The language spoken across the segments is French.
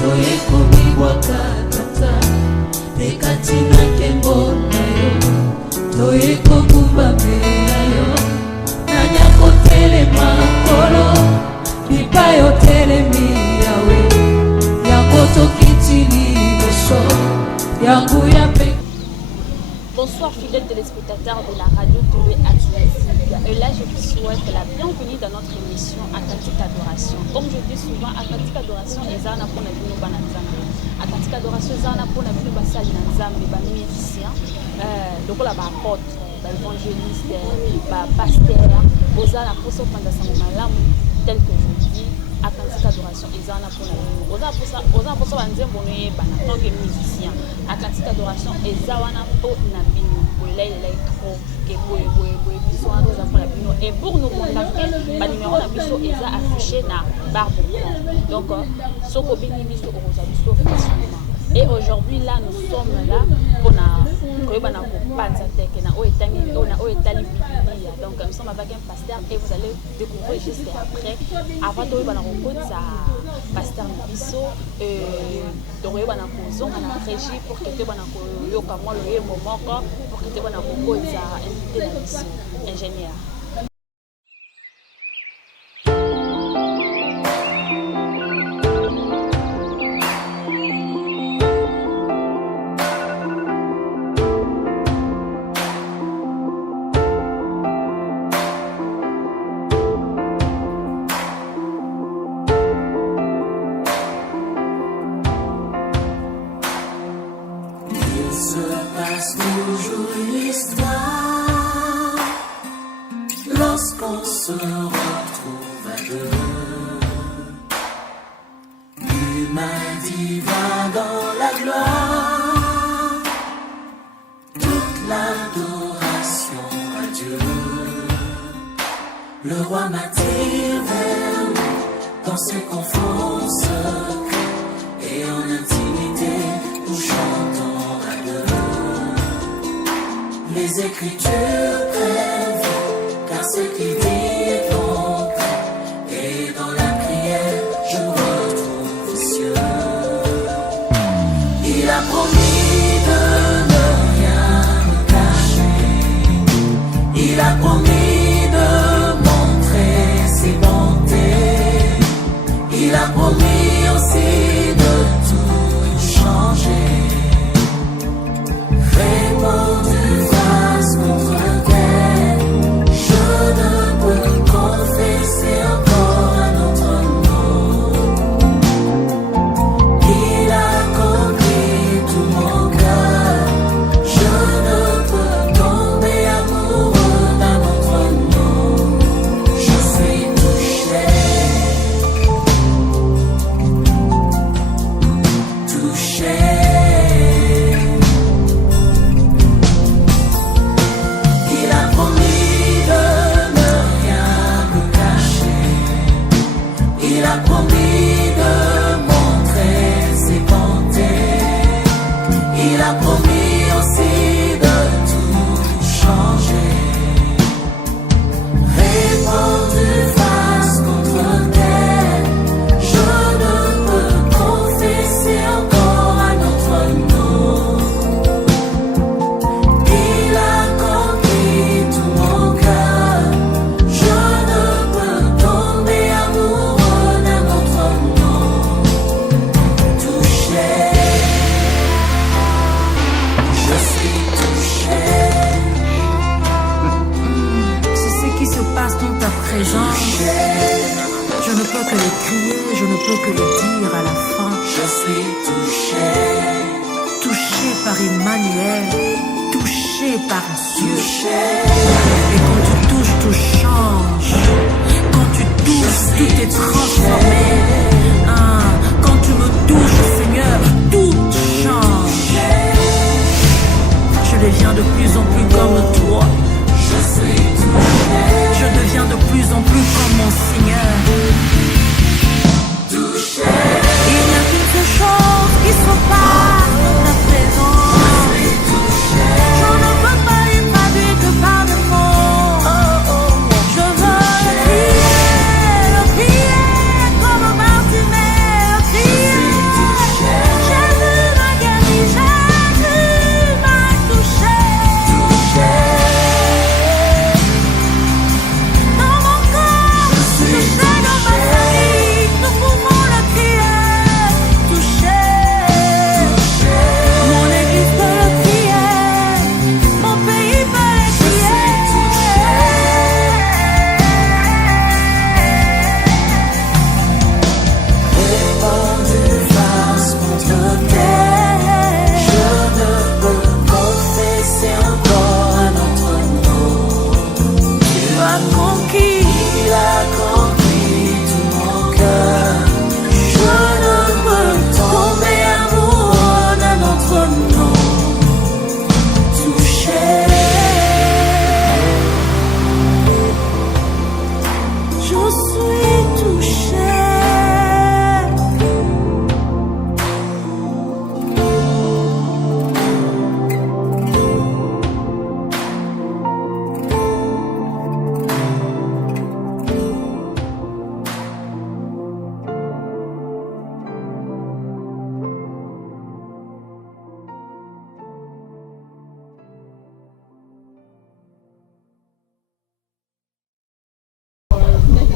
toyekomibwaka tata ekatina nkembo na yo toyekokumbamela yo nanya kotelema kolo bipai otelemi yawe yango tokitili boso yango ya pe. Bonsoir fidèles téléspectateurs de la radio TV Atlantique. Et là, je vous souhaite la bienvenue dans notre émission Atlantique Adoration. Comme je dis souvent, Atlantique Adoration est un pour la vie Atlantique Adoration est un pour la vie basale dans Zambie, les musiciens, donc la apôtre, l'évangéliste, pasteur, aux ana pour se prendre sa malam tel que je dis. Atlantique Adoration est un pour la vie. Aux ana pour se prendre tant que musicien. Atlantique Adoration est un pour la vie. Et pour nous contacter, le numéro de biso est affiché dans la barre de l'écran. Donc, et aujourd'hui, là, nous sommes là pour donc nous sommes avec un pasteur et vous allez découvrir juste après avant de pasteur Bisso donc on a régi pour que tu moment pour que tu invité la mission ingénieur. Toujours une histoire lorsqu'on se retrouve à deux. L'humanité va dans la gloire, toute l'adoration à Dieu. Le roi m'attire vers lui dans ses conforts secrets et en intimité nous chantons. Les Écritures crèvent, car ce qui dit donc, et dans la prière, je retrouve les cieux. Il a promis de ne rien me cacher, il a promis de montrer ses bontés, il a promis aussi de tout changer. Répondre contre terre, je ne peux confesser encore un autre nom. Il a compris tout mon cœur, je ne peux tomber amoureux d'un autre nom. Je suis touché, touché. Il a promis de montrer ses bontés, il a promis aussi de tout changer. Répondu face contre terre, je ne peux confesser encore un autre nom. Il a conquis tout mon cœur, je ne peux tomber amoureux. Je ne peux que le crier, je ne peux que le dire à la fin. Je suis touché, touché par Emmanuel, touché par Dieu. Touché. Et quand tu touches, tout change. Quand tu touches, tout est transformé. Quand tu me touches, Seigneur, tout change. Je deviens de plus en plus comme toi. Je suis touché. Je deviens de plus en plus comme mon Seigneur. Touché. Il n'y a qu'une seule chose qui se passe dans ta présence. Je suis touché. Je ne peux pas y traduire que par des mots. Je veux le crier comme un marteau.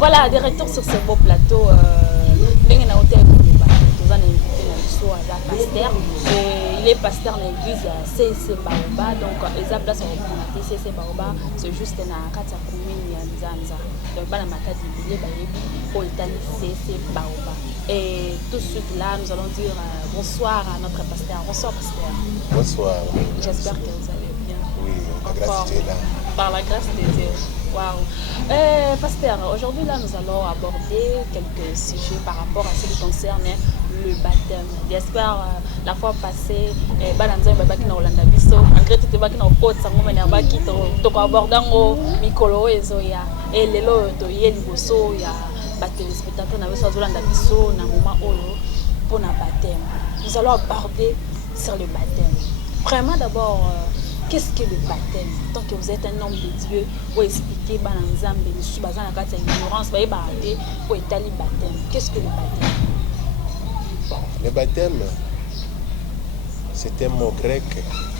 Voilà, de retour sur ce beau plateau. Ndenge na hôtel pour les bateaux. Nous avons invité la pasteur. Il est pasteur dans l'église CC Baoba. Donc, les place à représenter CC Baoba, c'est juste dans la commune de Nzanza. Donc, dans la matin du billet, pour l'Italie CC Baoba. Et tout de suite là, nous allons dire bonsoir à notre pasteur. Bonsoir, pasteur. Bonsoir. J'espère que vous allez bien. Oui, la grâce de Dieu est là. Par la grâce de Dieu. Waouh. Pasteur, aujourd'hui là, nous allons aborder quelques sujets par rapport à ce qui concerne le baptême. J'espère la fois passée, balanza babaki na Olanda biso, malgré tout babaki na pot sango mena baki to abordango mikolo ezoya. Et lelo to yeli boso ya baptême spectateur na biso Olanda biso na moment oyo pour na baptême. Nous allons aborder sur le baptême. Vraiment d'abord qu'est-ce que le baptême? Tant que vous êtes un homme de Dieu, vous expliquez Bananzambe, je suis basé dans la ignorance, vous voyez, pour étaler le baptême. Qu'est-ce que le baptême? Le baptême, c'est un mot grec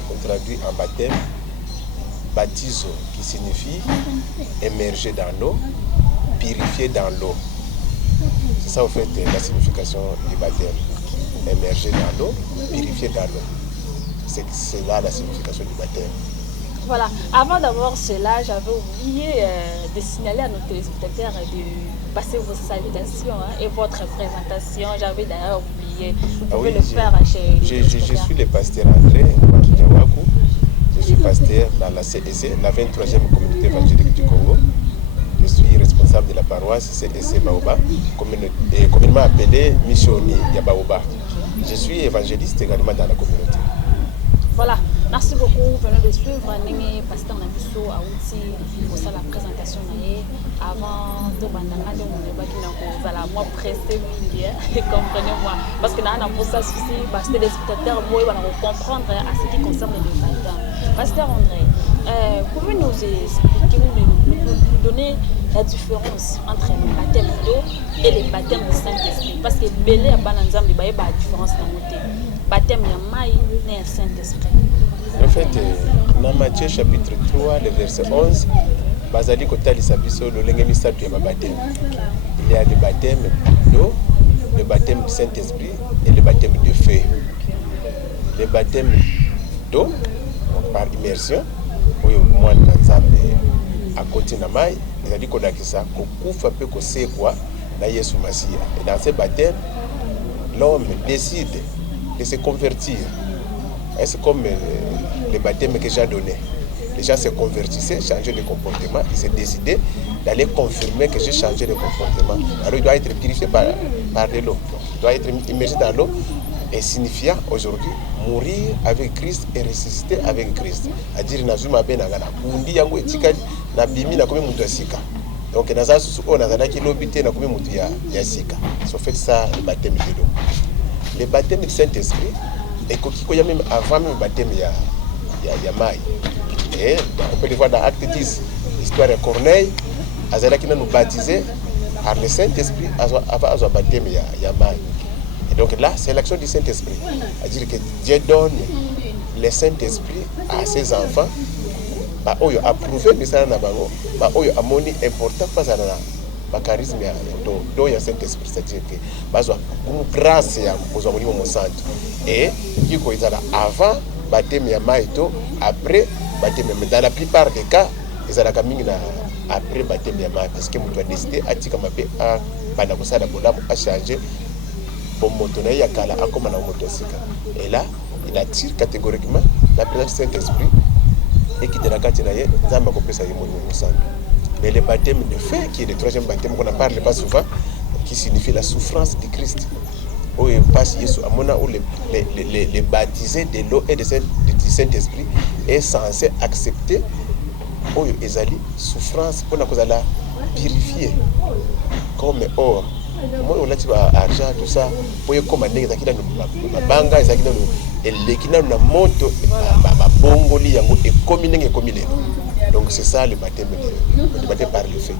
qu'on traduit en baptême, baptizo, qui signifie émerger dans l'eau, purifier dans l'eau. C'est ça, en fait, la signification du baptême. Émerger dans l'eau, purifier dans l'eau. C'est là la signification du baptême. Voilà. Avant d'avoir cela, j'avais oublié de signaler à nos téléspectateurs de passer vos salutations et votre présentation. J'avais d'ailleurs oublié. Vous pouvez le faire chez je suis le pasteur André Djawakou. Je suis pasteur dans la CEC, la 23e communauté évangélique du Congo. Je suis responsable de la paroisse CEC Baoba, communément appelée Missioni Yabaoba. Je suis évangéliste également dans la communauté. Voilà, merci beaucoup. Vous venez de suivre Pasteur Nabiso à Outi pour ça la présentation. Avant de bandana, vous allez moi pressé, comprenez-moi. Parce que nous avons pour ça souci, parce que les spectateurs vont comprendre à ce qui concerne le baptême. Pasteur André, pouvez-vous nous expliquer, nous donner la différence entre le baptême d'eau et le baptême du Saint-Esprit? Parce que Belé à Bananzam, il y a une différence dans le baptême de Maï et le Saint-Esprit. En fait, dans Matthieu chapitre 3, le verset 11, Bazali Kotali Sabiso, le Lengemisa du baptême. Il y a le baptême d'eau, le baptême du Saint-Esprit et le baptême de feu. Le baptême d'eau, par immersion, où moi, à côté de Maï, il a dit qu'on a dit ça, qu'on couvre un peu qu'on sait quoi, dans Yesu Massia. Et dans ce baptême, l'homme décide de se convertir. Et c'est comme le baptême que j'ai donné. Les gens se convertissaient, changeaient de comportement, ils se décidaient d'aller confirmer que j'ai changé de comportement. Alors il doit être purifié par de l'eau. Il doit être immergé dans l'eau et signifiant aujourd'hui mourir avec Christ et ressusciter avec Christ. C'est-à-dire nazuma benangana kundi yango etikali na bimi na komi mutu asika. Donc naza susu o nazana ki lobité na komi mutu ya sika. So fait ça le baptême de l'eau. Le baptême du Saint-Esprit et qui même avant même le baptême il y a Maï. Et on peut le voir dans Acte 10, l'histoire de Corneille, Azala qui nous baptisé par le Saint-Esprit avant le baptême il y a Maï. Et donc là, c'est l'action du Saint-Esprit. C'est-à-dire que Dieu donne le Saint-Esprit à ses enfants. Bah, oyo approuvé mais ça n'a pas bah oyo amoni important pas ça na charisme ya do ya Saint-Esprit, c'est-à-dire que bazwa une grâce ya kozwa molimo mo santo et yiko ezala avant baptême ya maito après baptême. Mais dans la plupart des cas ezala kamingi na après baptême ya maito parce que mutu a décidé atika mabe a bana kosala bolamu a changer pour moto na ya kala akoma na moto sika. Et là il attire catégoriquement la présence du Saint-Esprit et qui te la kati na ye nzamba kopesa ye molimo mo santo. Mais le baptême de feu, qui est le troisième baptême qu'on ne parle pas souvent, qui signifie la souffrance de Christ. Où il passe Jésus à Mona, où les baptisés de l'eau et du Saint-Esprit est censé accepter où ils allaient souffrance pour nous la purifier. Comme or, moi on a dit argent tout ça, pour commander les akina na banga, les akina et les kina na moto, ma bongoli yango et communer comme il est. Donc c'est ça le baptême par le feu.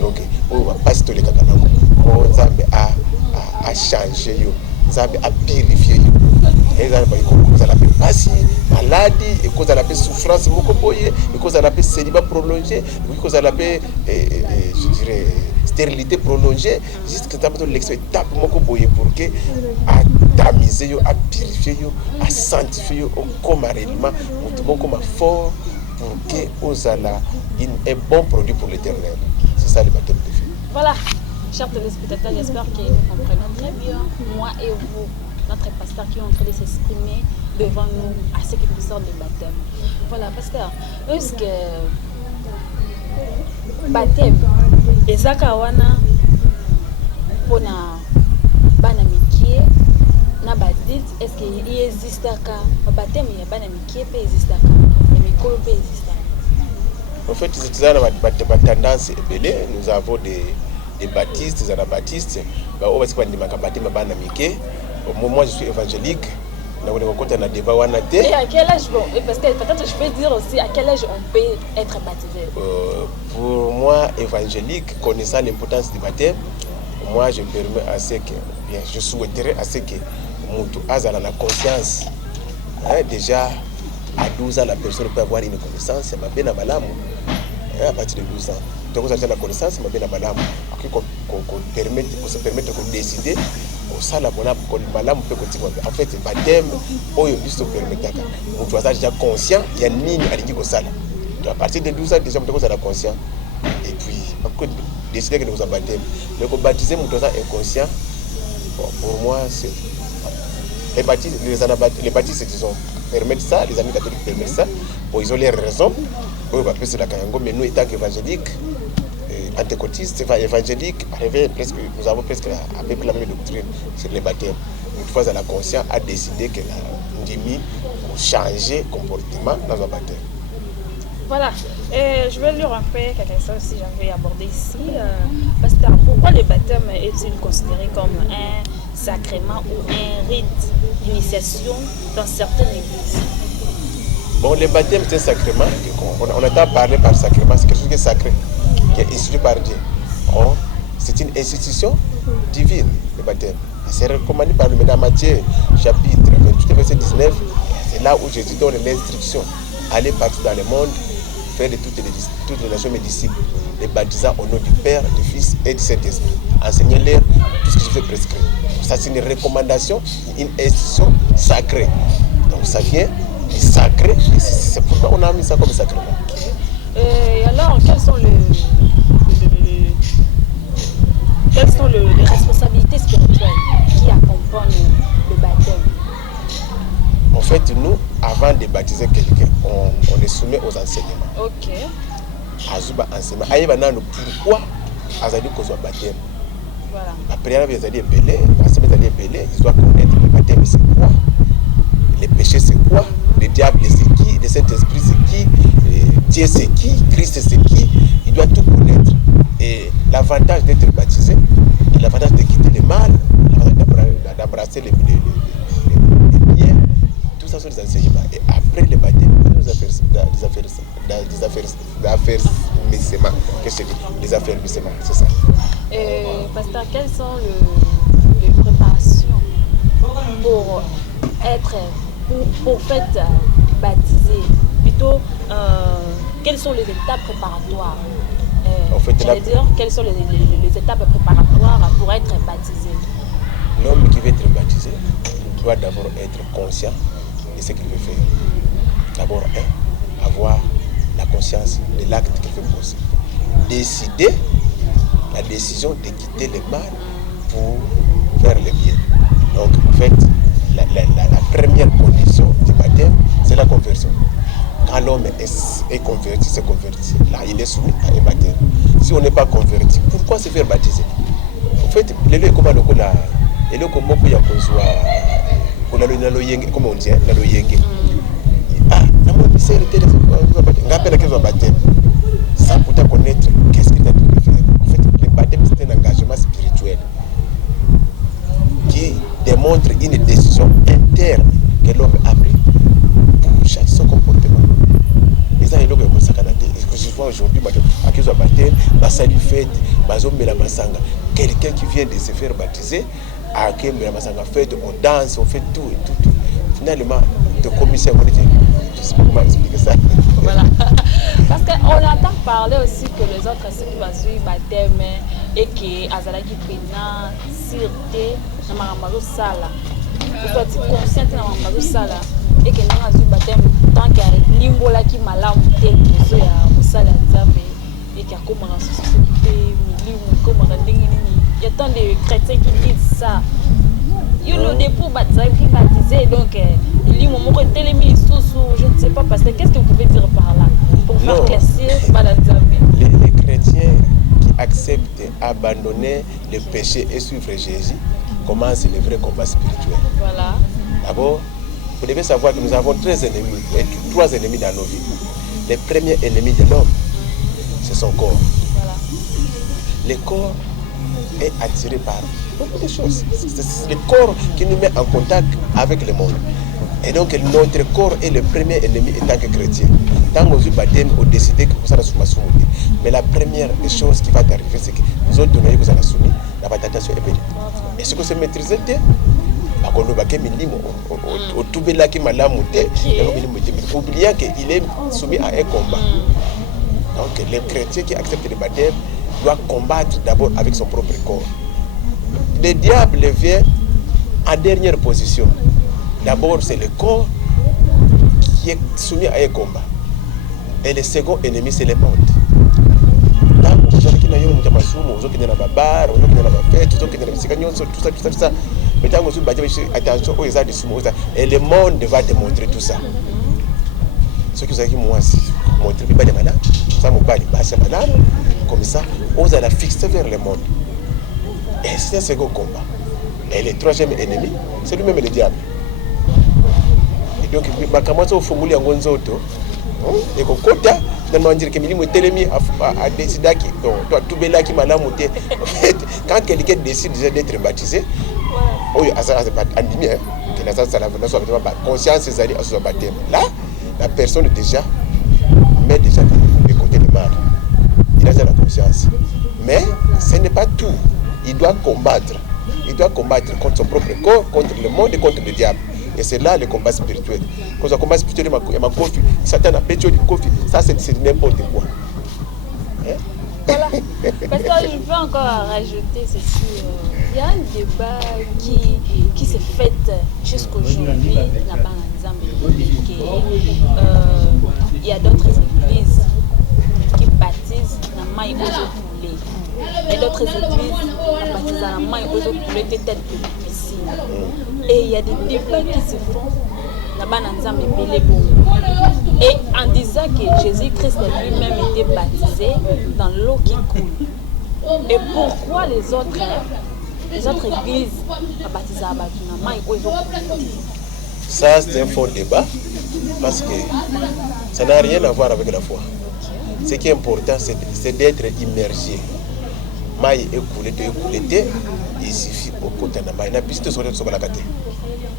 Donc on va passer tous les cacanambo. On a changé yo, Nzambe a purifié yo. Et ça va cause la passion, maladie, et cause la souffrance moko boye, et cause la célibat prolongé, et cause la je dirais stérilité prolongée jusqu'à l'étape moko boye pour que à tamiser yo, à purifier yo, à sanctifier yo comme réellement mutu comme fort pour que osala un bon produit pour l'Éternel. C'est ça le baptême de feu. Voilà, chers téléspectateurs, j'espère que nous comprenons très bien, moi et vous, notre pasteur qui est en train de s'exprimer devant nous à ce qui concerne le baptême. Voilà, pasteur, est-ce que baptême ezaka wana pona bana mikie na badit, est-ce que il existe ka baptême ya bana mikie pe existe ka ya mikolo pe existe? En fait, c'est une tendance ébélée. Nous avons des baptistes, des anabaptistes. On va se faire des baptêmes bana mikie. Moi, je suis évangélique. Et à quel âge, bon, parce que peut-être je peux dire aussi à quel âge on peut être baptisé. Pour moi, évangélique, connaissant l'importance du baptême, moi je permets à ce que, bien, je souhaiterais à ce que Moutou Azala la conscience. Déjà, à 12 ans, la personne peut avoir une connaissance, c'est ma bien à Malamu. À partir de 12 ans. Donc, vous avez la connaissance, c'est ma bien à Malamu. Qu'on se permette de décider. En fait, le baptême, on est déjà conscient, il y a ni à partir de 12 ans, déjà, on est conscient. Et puis, on décider que nous avons baptême. Donc, baptiser, on est inconscient. Bon, pour moi, c'est. Les baptistes, ils ont permettent ça, les amis catholiques permettent ça. Bon, ils ont les raisons. Mais nous, étant qu'évangéliques, pentecôtistes, évangéliques, nous avons presque à peu près la même doctrine sur les baptêmes. Une fois à la conscience a décidé que l'endémie pour changer comportement dans un baptême. Voilà, je vais lire un peu quelque chose si j'avais abordé ici. Pasteur, pourquoi le baptême est-il considéré comme un sacrement ou un rite d'initiation dans certaines églises? Bon, le baptême c'est un sacrement. On entend parler par sacrement, c'est quelque chose qui est sacré, qui est institué par Dieu. C'est une institution divine, le baptême. C'est recommandé par le Médard Matthieu, chapitre 28, verset 19. C'est là où Jésus donne l'instruction. Allez partout dans le monde, faire de toutes les nations mes disciples, les baptisant au nom du Père, du Fils et du Saint-Esprit. Enseignez-leur tout ce que je vous ai prescrit. Ça, c'est une recommandation, une institution sacrée. Donc, ça vient du sacré. C'est pourquoi on a mis ça comme sacrement. Et alors, quelles sont les responsabilités spirituelles qui accompagnent le baptême? En fait, nous, avant de baptiser quelqu'un, on est soumis aux enseignements. Ok. Azuba enseignement. Aïe, pourquoi Azali Kozwa baptême? Voilà. Après, ils allaient belé, ils doivent connaître le baptême, c'est quoi? Les péchés, c'est quoi? Le diable, c'est qui? Le Saint-Esprit, c'est qui? Dieu, c'est qui? Christ, c'est qui? Il doit tout connaître. Et l'avantage d'être baptisé, et l'avantage de quitter le mal, l'avantage d'embrasser les biens, tout ça sont des enseignements. Et après le baptême, les affermissements, c'est ça. Pasteur, quelles sont les préparations pour être baptisé? Plutôt, quelles sont les étapes préparatoires? Quelles sont les étapes préparatoires pour être baptisé? L'homme qui veut être baptisé doit d'abord être conscient de ce qu'il veut faire. D'abord, avoir la conscience de l'acte qu'il veut poser. Décider la décision de quitter le mal pour faire le bien. Donc, en fait, la première condition du baptême, c'est la conversion. Quand l'homme est converti, c'est converti. Là, il est soumis à un baptême. Si on n'est pas converti, pourquoi se faire baptiser? En fait, le lieu comme le comment il y a comme on dit, sans pourtant connaître qu'est-ce qu'il a dû faire. En fait, le baptême, c'est un engagement spirituel qui démontre une décision interne que l'homme a prise pour changer son comportement. Mais ça, il y a un sacanate. Exclusivement aujourd'hui, à qui soit baptême, ma salut fête, ma zone Melamasanga. Quelqu'un qui vient de se faire baptiser, à qui Melamasanga fête, on danse, on fait tout et tout. Finalement, le commissaire, on dit, Je sais pas comment expliquer ça. Voilà. Parce qu'on entend parler aussi que les autres sites basés baptême et que Azalaki Pena, Sirte, Namamaru Sala. Vous êtes conscient de Namamaru Sala et que nous avons baptême tant qu'il y a Limbola qui m'a là, tel que ce au Sala Nzambe et qu'il y a comme un société, comme un ding. Il y a tant de chrétiens qui disent ça. Il y a des pour baptiser, donc il y a un moment où télémis sous, je ne sais pas, parce que qu'est-ce que vous pouvez dire par là pour faire classer les chrétiens qui acceptent d'abandonner le péché et suivre Jésus commencent le vrai combat spirituel. Voilà. D'abord, vous devez savoir que nous avons trois ennemis dans nos vies. Le premier ennemi de l'homme, c'est son corps. Voilà. Le corps est attiré par beaucoup de choses. C'est le corps qui nous met en contact avec le monde. Et donc notre corps est le premier ennemi en tant que chrétien. Dans nos baptêmes, on décide que vous allez soumettre. Mais la première des choses qui va t'arriver, c'est que vous allez donner vous allez soumettre. La tentation est belle. Et ce que c'est maîtriser, oubliant qu'il est soumis à un combat. Donc les chrétiens qui acceptent le baptême doivent combattre d'abord avec son propre corps. Le diable vient en dernière position. D'abord, c'est le corps qui est soumis à un combat. Et le second ennemi, c'est le monde. Et le monde va te montrer tout ça. Ce que vous avez dit, moi, c'est montrer comme ça, on allait fixer vers le monde. Et c'est un second combat. Et le troisième ennemi, c'est lui-même le diable. Et donc, quand on fait un gonzoto, et qu'on compte, on dire que milimo telemi a décidé quand quelqu'un décide déjà d'être baptisé, conscience est baptême. Là, la personne déjà met déjà de côté le mal. Il a déjà la conscience. Mais ce n'est pas tout. Il doit combattre. Il doit combattre contre son propre corps, contre le monde et contre le diable. Et c'est là le combat spirituel. Quand on combat spirituel, il y a Kofi, Satan a pété du Kofi, ça c'est n'importe quoi. Voilà. Parce que je veux encore rajouter ceci. Il y a un débat qui s'est fait jusqu'aujourd'hui là-bas en Zambie. Il y a d'autres églises qui baptisent la maille aux eaux coulées. Et d'autres églises baptisent la maille aux eaux coulées de tête de piscine. Et il y a des débats qui se font là-bas en Zambie. Et en disant que Jésus-Christ lui-même était baptisé dans l'eau qui coule. Et pourquoi les autres églises baptisent la maille aux eaux coulées? Ça, c'est un faux débat parce que ça n'a rien à voir avec la foi. Ce qui est important, c'est d'être immergé. Maille écoulée, il suffit au côté de la maille. La piscine, c'est ce qu'on a gâté.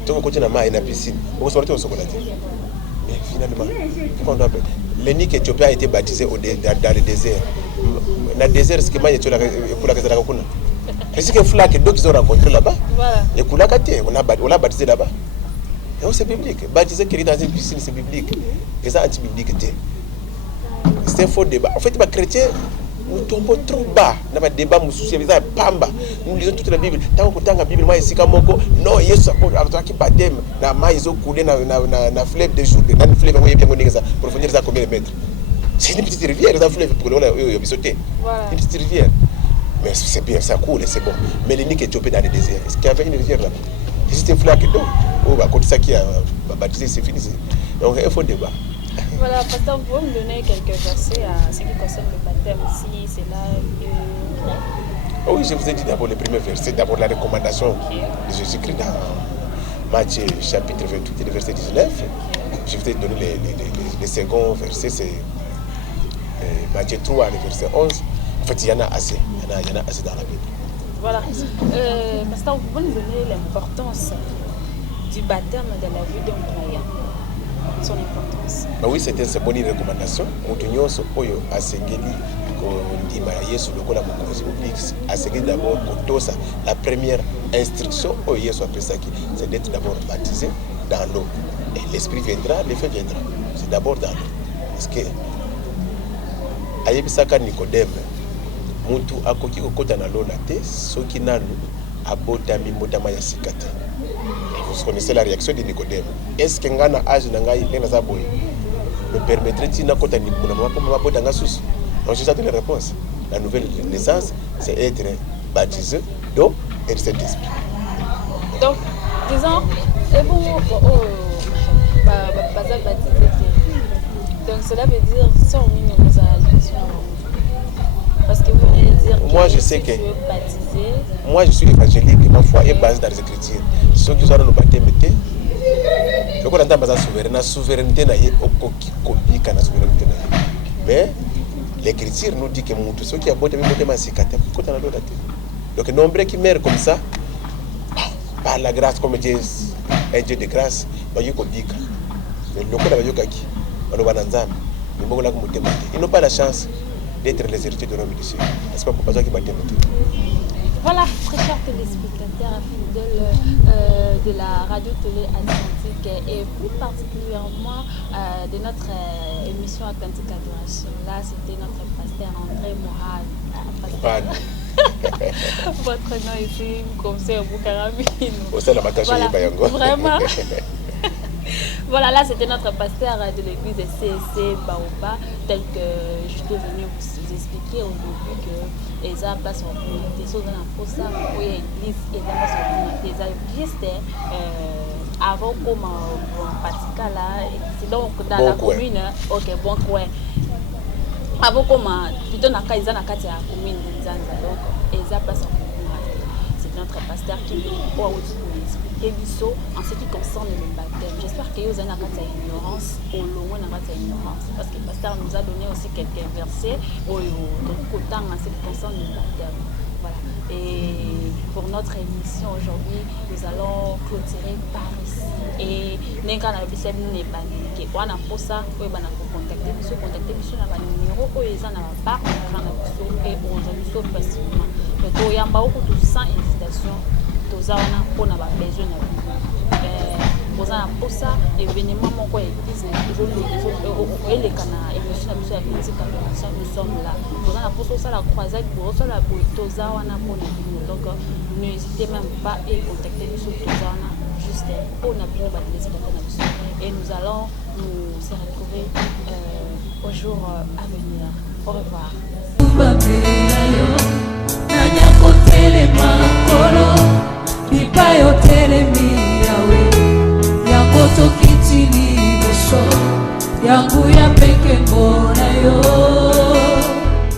Tout le côté de la maille, la piscine, on se retrouve au chocolat. Mais finalement, l'unique Éthiopien a été baptisé dans le désert. Dans le désert, c'est que maille est pour la Kazakakuna. C'est que flaque, donc ils ont rencontré là-bas. Et on l'a baptisé là-bas. Et c'est biblique. Baptiser quelqu'un dans une piscine, c'est biblique. Et ça, anti-biblique. C'est un faux débat. En fait, les chrétiens, nous tombons trop bas. Dans le débat, nous soucions, nous lisons toute la Bible. Tant que la Bible, moi, ici, non, il y a qui baptême, na maïs coulé na fleuve de jour, dans le fleuve, on y a bien ça pour venir ça combien de mètres. C'est une petite rivière, dans le fleuve, pour le sauter. Une petite rivière. Mais c'est bien, ça coule, c'est bon. Mais l'unique Éthiopie dans le désert, est-ce qu'il y avait une rivière là-bas? C'était une flaque d'eau. À côté de ça qui a baptisé, c'est fini. Donc, il faut débat. Voilà, pasteur, vous pouvez me donner quelques versets à ce qui concerne le baptême, si c'est là. Oui, je vous ai dit d'abord le premier verset, d'abord la recommandation de Jésus-Christ dans Matthieu chapitre 28, le verset 19. Je vous ai donné le second verset, c'est Matthieu 3, le verset 11. En fait, il y en a assez. Il y en a assez dans la Bible. Voilà. Pasteur, vous pouvez me donner l'importance du baptême de la vie d'un croyant. Son importance. Oui, c'est une bonne recommandation. Nous sommes à Sengeli, qu'on dit Yesu, le Asengeli d'abord, la première instruction au Yesu après ça, c'est d'être d'abord baptisé dans l'eau. Et l'esprit viendra, l'effet viendra. C'est d'abord dans l'eau. Parce que ayebisaka Nicodème, mutu akoki kokota na l'eau la te, soki nanu abotami mbotama ya sika te. Vous connaissez la réaction de Nicodème. Est-ce que ngana âge na ngai ndena za boye me permettrait-il na kota ni muna mama poma bota nga susu? Donc c'est ça la réponse. La nouvelle naissance, c'est être baptisé d'eau et de cet esprit. Donc, disons, et bon, baptisé. Donc cela veut dire si on met nos allocations. Parce que vous venez de dire que moi je sais que baptisé. Moi je suis évangélique, ma foi est basée dans les Écritures. Ceux qui sont dans le baptême, je crois que la souveraineté na ye okoki kobika na souveraineté na ye. Mais l'Écriture nous dit que ceux qui ont boté masikate kota na l'eau. Donc nombreux qui meurent comme ça par la grâce comme Dieu est Dieu de grâce, ils n'ont pas la chance d'être les héritiers de l'homme du ciel. Est-ce qu'on peut pas qu'ils battent? Voilà, très chers téléspectateurs fidèles de la radio-télé Atlantique et plus particulièrement de notre émission Atlantique Adoration. Là, c'était notre pasteur André Mourad. Votre nom ici, comme c'est Boukaramine. Voilà, vraiment. Voilà, là c'était notre pasteur de l'église de CSC Baoba, tel que je suis venu vous expliquer au début que les a place en communauté, sur la posa, où il y a l'église et la place en communauté, les a juste avant comme en Patika là, c'est donc dans la commune, ok, bon quoi. Avant comme plutôt dans la commune de Nzanza, donc les a place en communauté. C'est notre pasteur qui vient pour expliquer en ce qui concerne le baptême. J'espère que vous avez une ignorance au loin de ignorance parce que le pasteur nous a donné aussi quelques versets au côté en ce qui concerne le baptême. Voilà. Et pour notre émission aujourd'hui, nous allons clôturer par ici. Et nous allons on a pour ça, on va contacter monsieur dans le numéro où ils en ont pas et on a facilement. Donc il y a beaucoup de sans hésitation. Tous on a besoin de pour ça événement mon église les canards et nous sommes là on a pour ça la croisade pour ça la tous on a pour donc n'hésitez même pas et contacter nous sur tous juste on a bien et nous allons nous retrouver au jour à venir. Au revoir. Ipayo telemi yawe yango tokitili boso yangu ya peke mbona